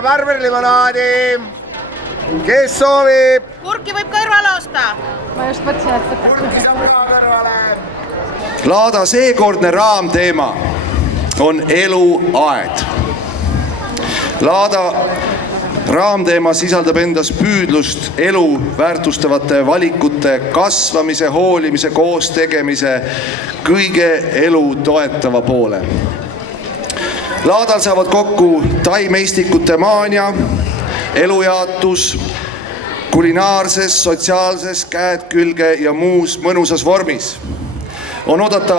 Barberlimonaadi, kes soovib? Kurki võib kõrvale osta. Ma just mõtlesin, et Kurki saab ka kõrvale. Laada seekordne raamteema on eluaed. Laada raamteema sisaldab endas püüdlust elu väärtustavate valikute kasvamise, hoolimise, koos tegemise, kõige elu toetava poole. Laadal saavad kokku taimeistikute maania, elujaatus, kulinaarses, sotsiaalses, käed külge ja muus mõnusas vormis. On oodata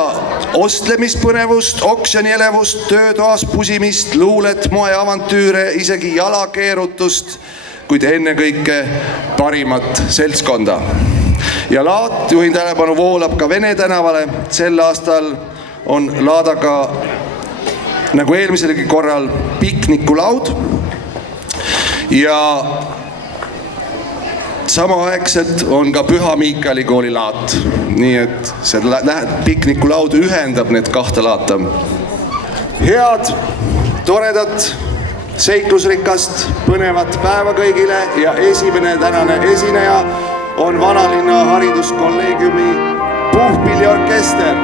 ostlemispõnevust, oksjonielevust, töötoas pusimist, luulet, moeavantüüre, isegi jalakeerutust, kuid ennekõike parimat seltskonda. Ja laat, juhin tähelepanu, voolab ka Vene tänavale. Sel aastal on Laadaga nagu eelmiselgi korral piknikulaud ja samaaegselt on ka Püha Miikali kooli laat. Nii et see piknikulaud ühendab need kahte laata. Head, toredat, seiklusrikast, põnevat päeva kõigile ja esimene tänane esineja on Vanalinna hariduskolleegiumi puhpilliorkester.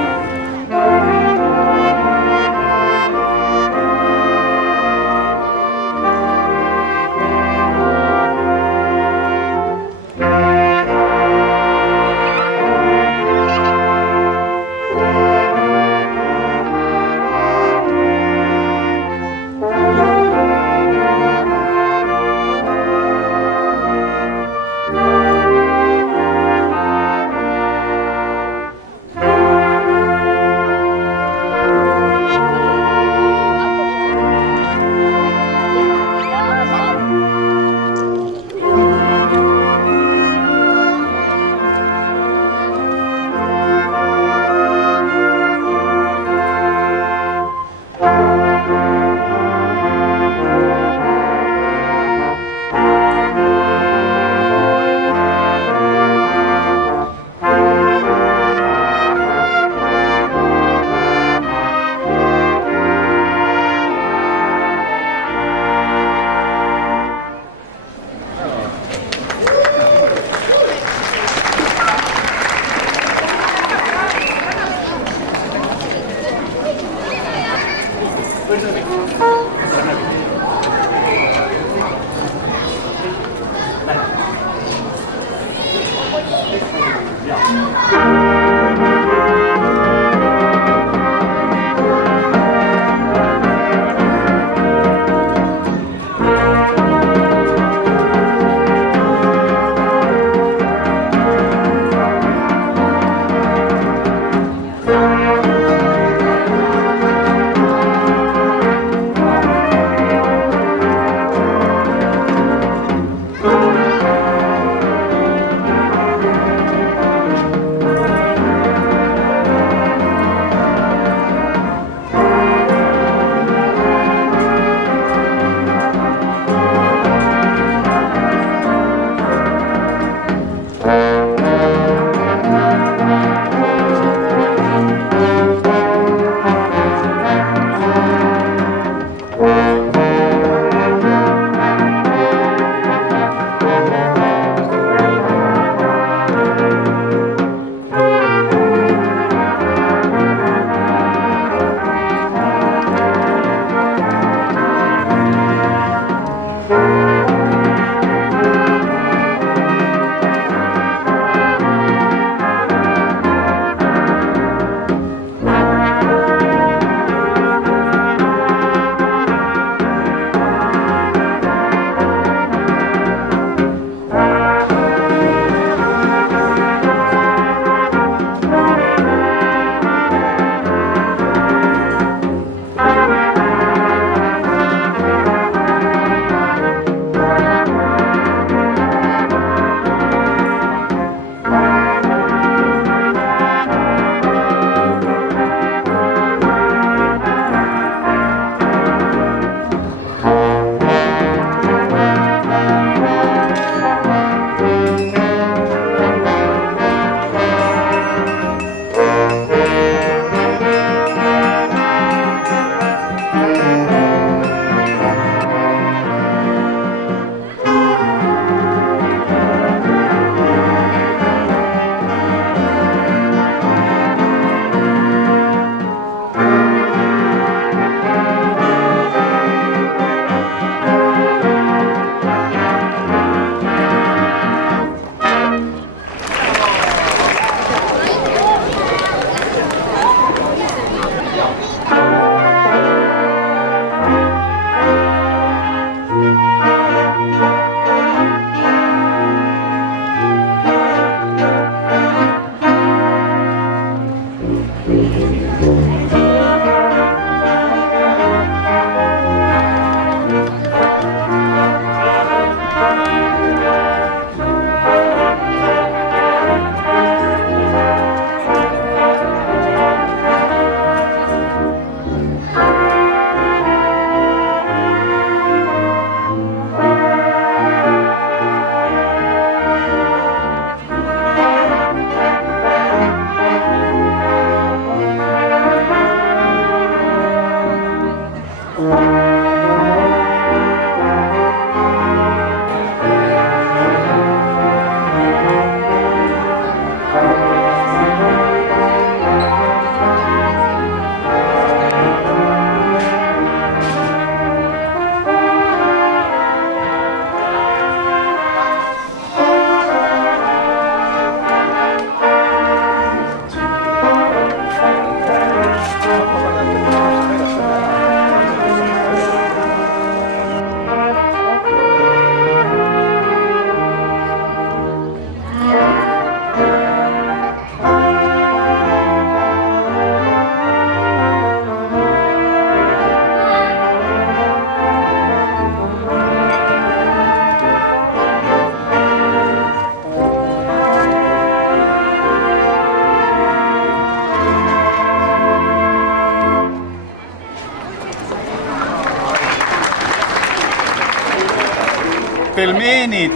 pelmeenid,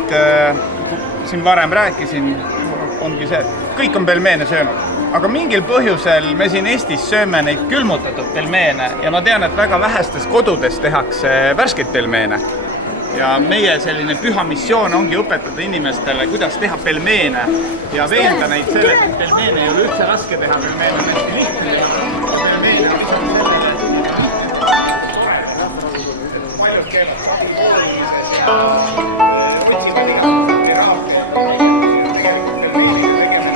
siin varem rääkisin, ongi see, kõik on pelmeene söönud. Aga mingil põhjusel me siin Eestis sööme neid külmutatud pelmeene ja ma tean, et väga vähestes kodudes tehakse värskeid pelmeene. Ja meie selline püha missioon ongi õpetada inimestele, kuidas teha pelmeene ja veenda neid selles, et pelmeene ei ole üldse raske teha, pelmeene on hästi lihtne ja pelmeene on lisaks sellele, paljud käivad sahipoolimises ja otsivad igasugused teraapiad ja tegelikult pelmeenide tegemine.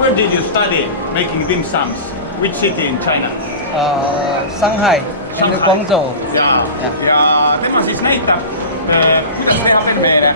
Where did you study making dim sums? Which city in China? Shanghai and Guangzhou. Ja tema siis näitab, kuidas teha pelmeene.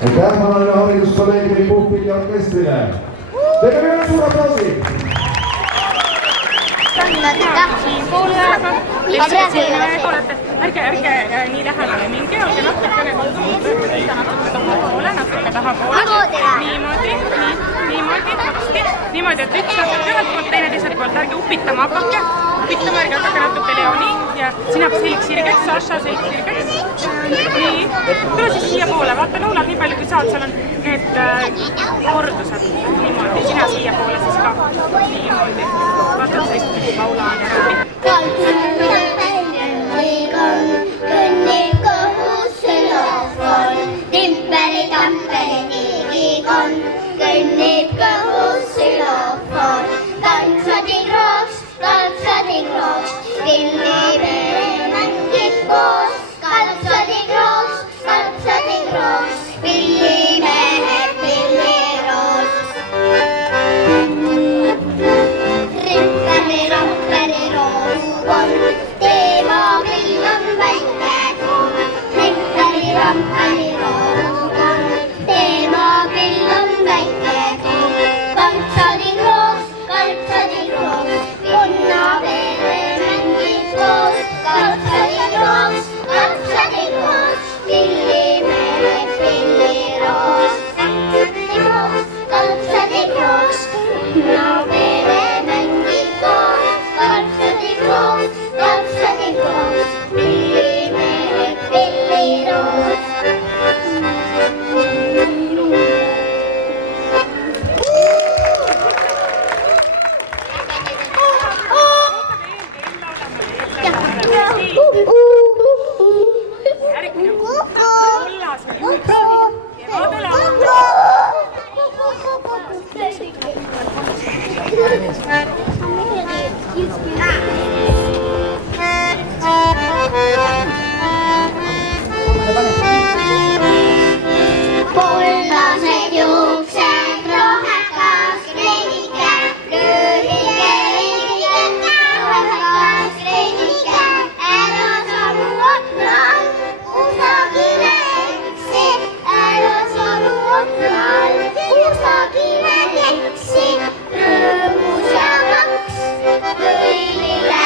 Aitäh manale hariduskolleegide puhpil ja orkestrile. Teeme veel suur aplausi. Ärge nii lähedale minge, olge natukene natuke tahapoole. Niimoodi, et üks hakkab ühelt poolt, teine teiselt poolt, ärge upitama hakake. Upitama, ärge hakake natuke Leoni ja sina selg sirgeks, Saša selg sirgeks. Nii, tule siis siia poole, vaata laulad nii palju kui saad, seal on need kordused. Niimoodi, sina siia poole siis ka. Niimoodi, vaata sellist laula on ära. Kõnnib kohus xülofon, timpeli, tampeli, tiigikon. Kõnnib kohus xülofon, kalpsadi krooks, pillipere mängib koos. Kalpsadi krooks, pillimehed, pilliroos. Ripperi, ropperi, rookon, teema pill on väike kuum. Ripperi, ropperi, rookon, teema pill on väike kuum. Kalpsadi krooks, punnapere mängib koos. Kalpsadi krooks, pillimehed, pilliroos. Kalpsadi krooks, punnapere mängib koos. Kalpsadi krooks, pillimehed, pilliroos. Pollased juuksed, rohekas kreenike, lühike, rohekas kreenike, ära sanu aknal, kusagile eksi, ära sanu aknal, kusagile eksi, rõõmus ja kaks, põlvile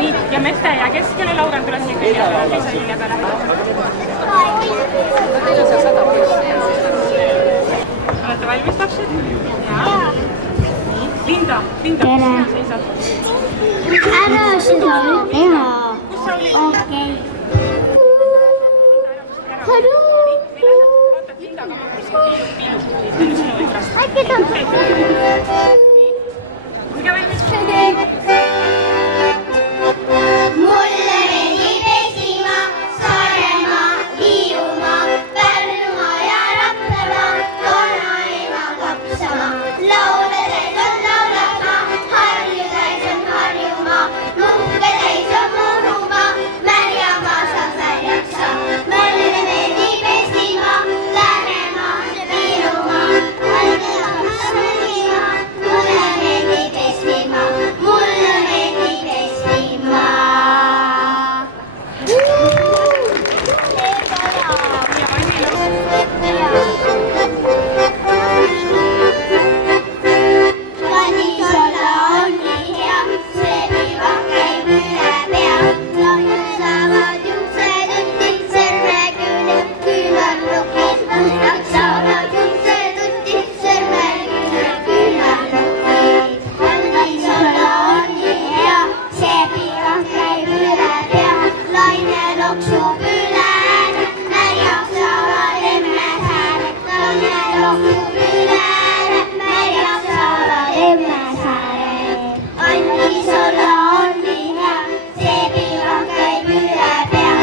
nii, ja Mette ja keskele, Lauren tule siia külje peale. Olete valmis, lapsed? Jaa. Linda, sina seisad. Ära seda nüüd teha. Kus sa olid? Okei. Vaata, Lindaga ma küsin piilu. Nüüd sinu õigrast. Äkki ta... Olge valmis? Mulle meeldib Eestimaa, Saaremaa, Hiiumaa, Pärnumaa ja Raplamaa, Toonamaa, Kapsamaa. Lauletäis on Laulamaa, Harjutäis on Harjumaa, Muhketäis on Muhumaa, Märjamaa saab märjaks saa. Mulle meeldib Eestimaa, Läänemaa, Virumaa, Valgemaa, Sanimaa. Mulle meeldib Eestimaa, mulle meeldib Eestimaa. Kallis olla on nii hea, see piiva käib üle pea. Loomad saavad juuksed utid, sõrmeküüned, küünarnukid. Nad saavad juuksed utid, sõrmeküüned, küünarnukid. Kallis olla on nii hea, see piiva käib üle pea. Laine loksub üle ääre, märjaks saavad emmed hääled. Laine loksub üle ääre, märjaks saavad emmed hääled. Andis olla on nii hea, see piiva käib üle pea.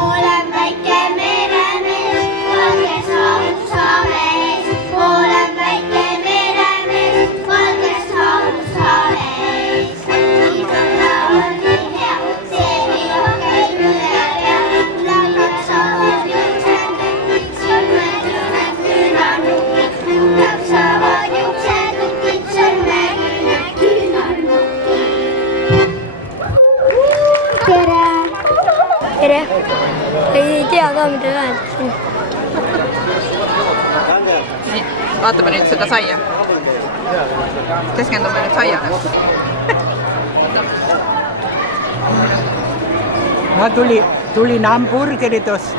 Olen väike meremees, valges haus saare ees. Olen väike meremees, valges haus saare ees. Andis olla on nii hea, see piiva käib üle pea. Laulad saavad juuksed utid, sõrmeküüned, küünarnukid. Laulad saavad juuksed utid, sõrmeküüned, küünarnukid. Tere! Tere! Ei tea ka, mida rääkisin. Nii, vaatame nüüd seda saia. Keskendume nüüd saiale. Ma tulin hamburgerit osta.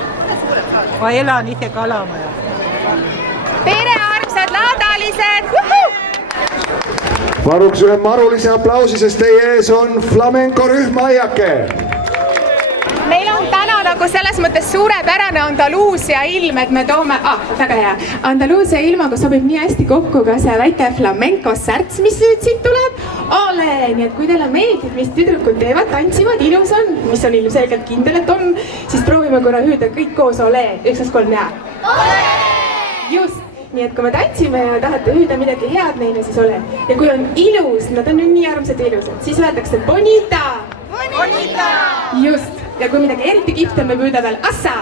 Ma elan ise Kalamajas. Tere, armsad laadalised! Paluks ühe marulise aplausi, sest teie ees on flamenco rühm Aiake. Meil on täna nagu selles mõttes suurepärane Andaluusia ilm, et me toome, väga hea, Andaluusia ilmaga sobib nii hästi kokku ka see väike flamenco särts, mis nüüd siit tuleb. Ole, nii et kui teile meeldib, mis tüdrukud teevad, tantsivad, ilus on, mis on ilmselgelt kindel, et on, siis proovime korra hüüda kõik koos ole, 1, 2, 3 ja. Just, nii et kui me tantsime ja tahate hüüda midagi head neile, siis ole. Ja kui on ilus, nad on nüüd nii armsad ja ilusad, siis öeldakse bonita. Bonita! Just. Ja kui midagi eriti kihvt on, me püüda veel assa!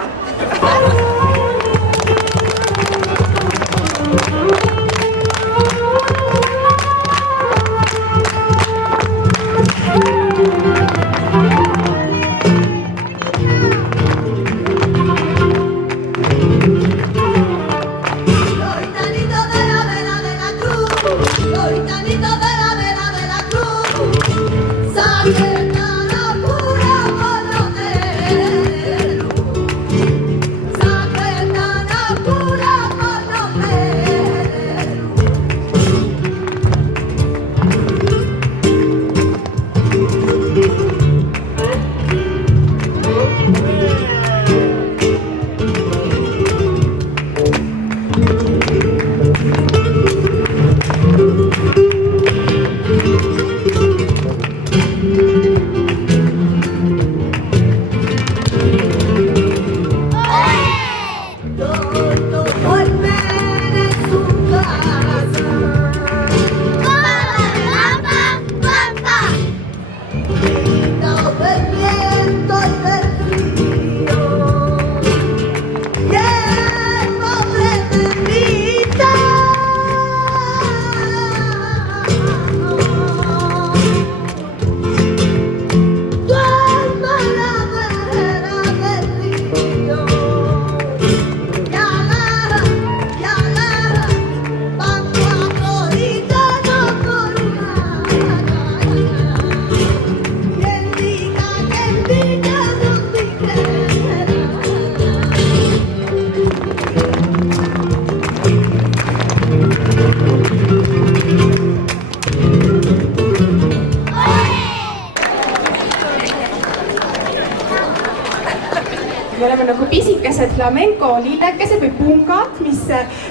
pisikesed flamenco lillekesed või pungad, mis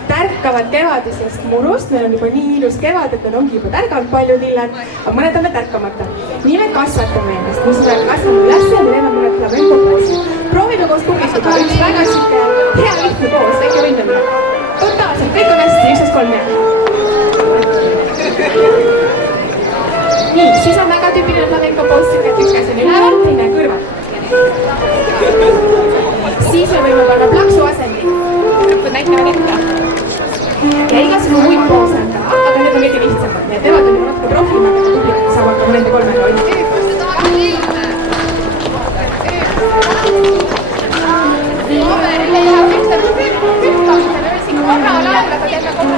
tärkavad kevadisest murust. Meil on juba nii ilus kevad, et meil ongi juba tärganud palju lilled, aga mõned on veel tärkamata. Nii me kasvatame ennast, mis me kasvame üles ja me teeme mõned flamenco poosid. Proovime koos tugistuda, üks väga siuke hea lihtne poos, väike võndamine. Totaalselt, kõik on hästi, 1, 2, 3 ja. Nii, siis on väga tüüpiline flamenco poos, et üks käes on üleval, teine kõrval. Siis me võime panna plaksu asendi. Lõpud näitavad ette. Ja igasugu muid poose on ka, aga need on veidi lihtsamad. Need teevad on juba natuke profimad, aga tubli saab hakkama nende 3 hoidma. Korra laulada teeme kogu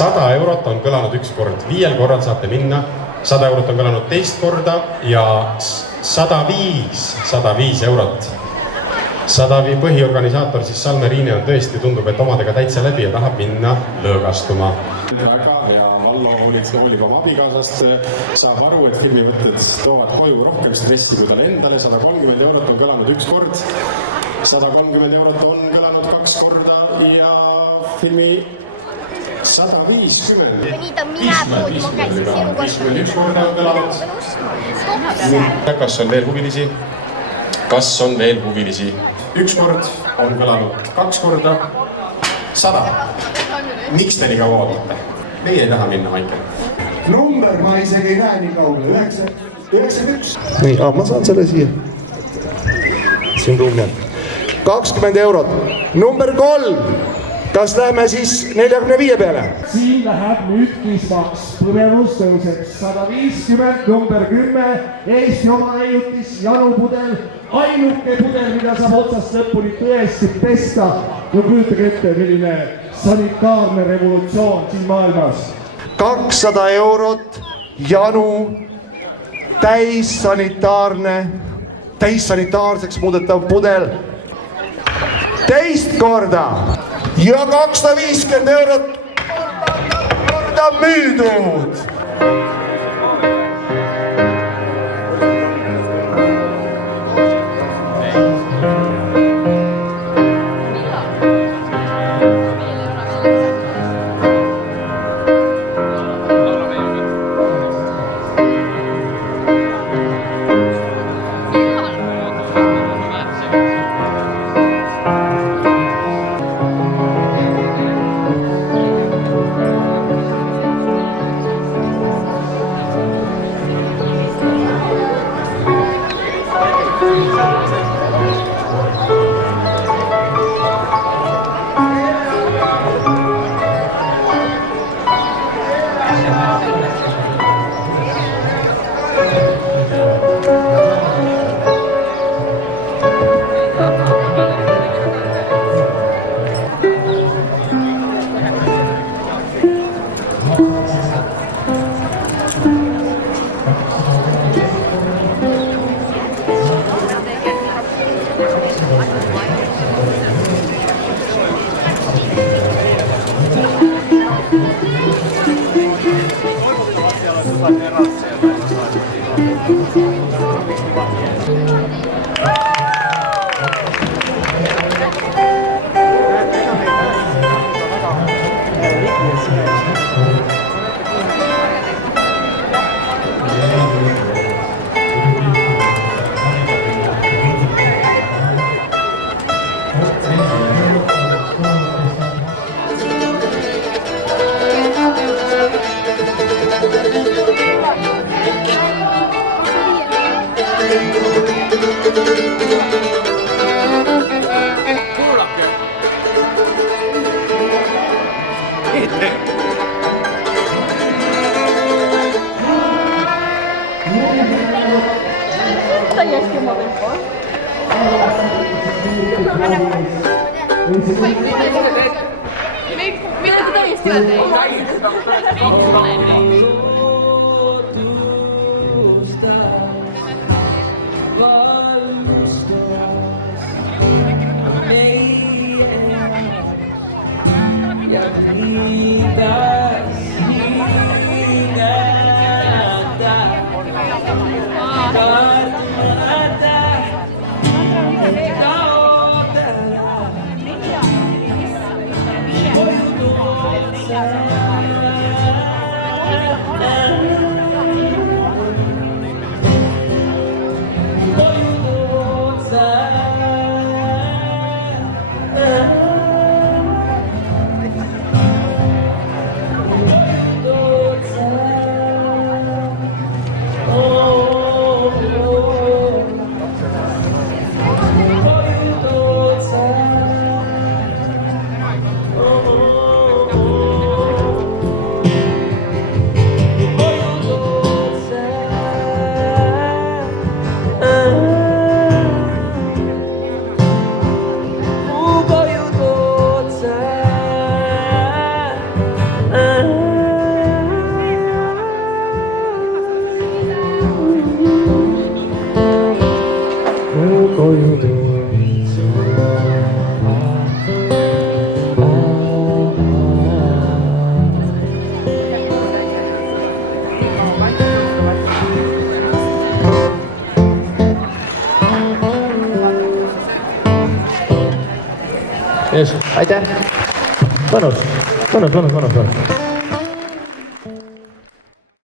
100 eurot on kõlanud üks kord, 5 korral saate minna, 100 eurot on kõlanud teist korda ja 105 eurot. 105 põhiorganisaator siis Salme Riine on tõesti, tundub, et omadega täitsa läbi ja tahab minna lõõgastuma. Väga hea, Vallo hoolib oma abikaasast, saab aru, et filmivõtted toovad koju rohkem stressi kui talle endale, 130 eurot on kõlanud üks kord, 130 eurot on kõlanud 2 korda ja filmi 150. Nüüd on mina poodi, ma käisin sinu korda. Üks korda on kõlanud. Kas on veel huvilisi? Kas on veel huvilisi? Üks kord on kõlanud 2 korda. 100. Miks te nii kaua ootate? Meie ei taha minna, Maicel. Number ma isegi ei näe nii kaugele, 91. Nii, ma saan selle siia. Siin ruumi on. 20 eurot. Number 3. Kas läheme siis 45 peale? Siin läheb nüüd kismaks. Põnevus tõuseb 150, number 10. Eesti oma leiutis Janu pudel. Ainuke pudel, mida saab otsast lõpuni tõesti pesta. No kujutage ette, milline sanitaarne revolutsioon siin maailmas. 200 eurot Janu täissanitaarseks muudetav pudel. Teist korda. Ja 250 eurot korda müüdud. Täiesti oma tempo. Mida te täiesti olete? just, aitäh. Mõnus.